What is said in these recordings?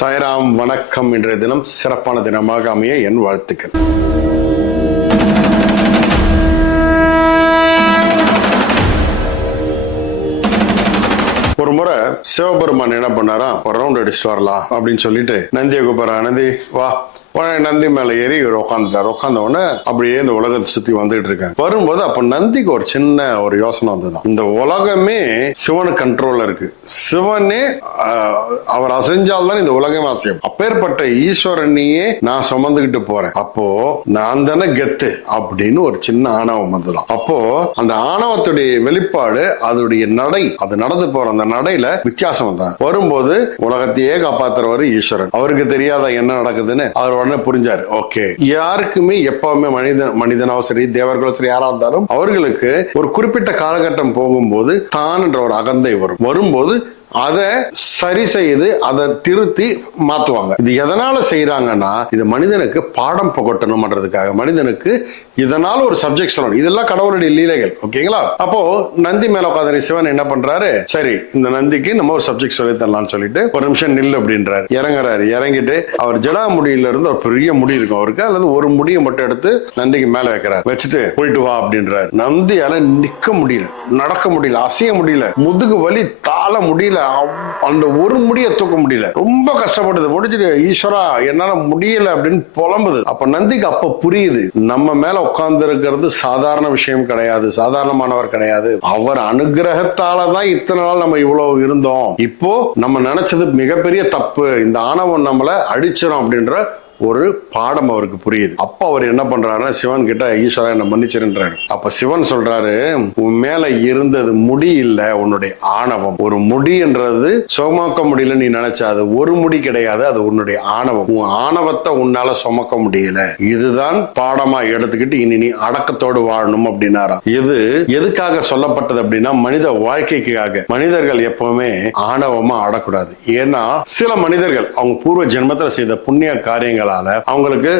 சாய்ராம் வணக்கம். இன்றைய தினம் சிறப்பான தினமாக அமைய என் வாழ்த்துக்கள். ஒரு முறை சிவபெருமான் என்ன பண்ணாராம் ஒரு ரவுண்ட் அடிச்சுட்டு வரலாம் அப்படின்னு சொல்லிட்டு நந்தியை கூப்பிடுறா நந்தி வா உடனே நந்தி மேல ஏறி இவர் உட்காந்துட்டார் உட்காந்த உடனே அப்படியே இந்த உலகத்தை சுத்தி வந்துட்டு இருக்காங்க. வரும்போது அப்ப நந்திக்கு ஒரு சின்ன ஒரு யோசனை வந்ததுதான். இந்த உலகமே சிவனு கண்ட்ரோல்ல இருக்கு. சிவனே அவர் அசைஞ்சால்தான் இந்த உலகமே அசையும். அப்பேற்பட்ட ஈஸ்வரனையே நான் சுமந்துகிட்டு போறேன். அப்போ நான் தானே கெத்து அப்படின்னு ஒரு சின்ன ஆணவம் வந்ததாம் அப்போ அந்த ஆணவத்துடைய வெளிப்பாடு அதோடைய நடை அது நடந்து போற அந்த நடையில வித்தியாசம் வந்தான் வரும்போது உலகத்தையே காப்பாத்துறவர் ஈஸ்வரன். அவருக்கு தெரியாத என்ன நடக்குதுன்னு? அவர் உடனே புரிஞ்சாரு. ஓகே யாருக்குமே எப்பவுமே மனிதன் மனிதனாவும் சரி தேவர்களும் சரி யாரா இருந்தாலும் அவர்களுக்கு ஒரு குறிப்பிட்ட காலகட்டம் போகும்போது தான் என்ற ஒரு அகந்தை வரும். வரும்போது அதை சரி செய்து அதை திருத்தி மாத்துவாங்க. இது எதனால செய்யறாங்கன்னா இது மனிதனுக்கு பாடம் புகட்டணும்ன்றதுக்காக. மனிதனுக்கு இதனால ஒரு சப்ஜெக்ட் சொல்லணும். இதெல்லாம் கடவுளுடைய லீலைகள். ஓகேங்களா அப்போ நந்தி மேல உட்காந்து சிவன் என்ன பண்றாரு? சரி இந்த நந்திக்கு நம்ம ஒரு சப்ஜெக்ட் சொல்லி தரலாம்னு சொல்லிட்டு ஒரு நிமிஷம் நில்லு அப்படின்றாரு. இறங்குறாரு. இறங்கிட்டு அவர் ஜடாமுடியில இருந்து ஒரு பெரிய முடி இருக்கும் அவருக்கு. அல்லது ஒரு முடியை மட்டும் எடுத்து நந்திக்கு மேல வைக்கிறார். வச்சுட்டு போயிட்டு வா அப்படின்றாரு. நந்தியால நிக்க முடியல. நடக்க முடியல. அசைய முடியல. முதுகு வலி தாழ முடியல. அவ்- அந்த ஒரு முடிய தூக்க முடியல. ரொம்ப கஷ்டப்படுது முடிஞ்சிட்டு ஈஸ்வரா என்னால முடியல அப்படின்னு புலம்புது. அப்ப நந்திக்கு அப்ப புரியுது. நம்ம மேல உட்கார்ந்து இருக்கிறது சாதாரண விஷயம் கிடையாது. சாதாரணமானவர் கிடையாது. அவர் அனுகிரகத்தால தான் இத்தனை நாள் நம்ம இவ்வளவு இருந்தோம். இப்போ நம்ம நினைச்சது மிகப்பெரிய தப்பு. இந்த ஆணவம் நம்மள அடிச்சிடும் அப்படின்ற ஒரு பாடம் அவருக்கு புரியுது. அப்ப அவர் என்ன பண்றாருன்னா சிவன் கிட்ட ஈஸ்வரா என்ன மன்னிச்சிருன்றாரு. அப்ப சிவன் சொல்றாரு உன் மேல இருந்தது முடி இல்ல உன்னுடைய ஆணவம். ஒரு முடின்றது சுமக்க முடியல நீ நினைச்ச அது ஒரு முடி கிடையாது அது உன்னுடைய ஆணவம். உன் ஆணவத்தை உன்னால சுமக்க முடியல. இதுதான் பாடமா எடுத்துக்கிட்டு இனி நீ அடக்கத்தோடு வாழணும் அப்படின்னாரா. இது எதுக்காக சொல்லப்பட்டது அப்படின்னா மனித வாழ்க்கைக்காக. மனிதர்கள் எப்பவுமே ஆணவமா ஆடக்கூடாது. ஏன்னா சில மனிதர்கள் அவங்க பூர்வ ஜென்மத்தில் செய்த புண்ணிய காரியங்கள் காரியங்களால அவங்களுக்கு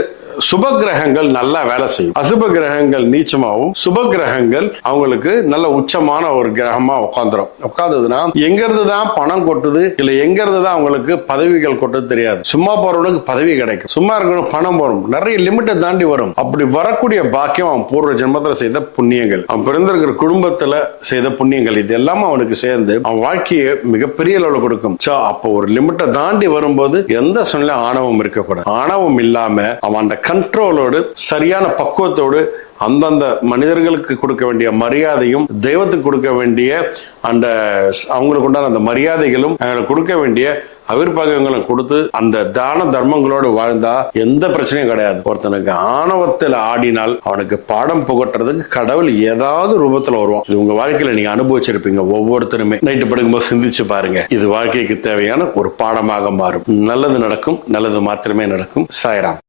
சுப கிரகங்கள் நல்லா வேலை செய்யும். அசுப கிரகங்கள் நீச்சமாகவும் சுப கிரகங்கள் அவங்களுக்கு நல்ல உச்சமான ஒரு கிரகமா உட்காந்துரும் உட்காந்ததுன்னா எங்க இருந்து தான் பணம் கொட்டுது இல்ல எங்க இருந்து தான் அவங்களுக்கு பதவிகள் கொட்டுது தெரியாது. சும்மா போறவனுக்கு பதவி கிடைக்கும். சும்மா இருக்கணும் பணம் வரும் நிறைய லிமிட்டை தாண்டி வரும். அப்படி வரக்கூடிய பாக்கியம் அவன் பூர்வ ஜென்மத்துல செய்த புண்ணியங்கள். அவன் பிறந்திருக்கிற குடும்பத்துல செய்த புண்ணியங்கள் இது எல்லாமே அவனுக்கு சேர்ந்து அவன் வாழ்க்கையை மிகப்பெரிய அளவில் கொடுக்கும். சோ அப்போ ஒரு லிமிட்டை தாண்டி வரும்போது எந்த சூழ்நிலை ஆணவம் இருக்கக்கூடாது. ஆணவம் இல்லாம அவன் அந்த கண்ட்ரோலோடு சரியான பக்குவத்தோடு அந்தந்த மனிதர்களுக்கு கொடுக்க வேண்டிய மரியாதையும் தெய்வத்துக்கு கொடுக்க வேண்டிய அந்த அவங்களுக்கு உண்டான அந்த மரியாதைகளும் கொடுக்க வேண்டிய அவிர்பாகங்களும் கொடுத்து அந்த தான தர்மங்களோடு வாழ்ந்தா எந்த பிரச்சனையும் கிடையாது. ஒருத்தனுக்கு ஆணவத்தில் ஆடினால் அவனுக்கு பாடம் புகட்டுறதுக்கு கடவுள் ஏதாவது ரூபத்தில் வருவான். இது உங்க வாழ்க்கையில நீங்க அனுபவிச்சிருப்பீங்க ஒவ்வொருத்தருமே. நைட்டு படுக்கும்போது சிந்திச்சு பாருங்க. இது வாழ்க்கைக்கு தேவையான ஒரு பாடமாக மாறும். நல்லது நடக்கும் நல்லது மாத்திரமே நடக்கும். சாய்ராம்.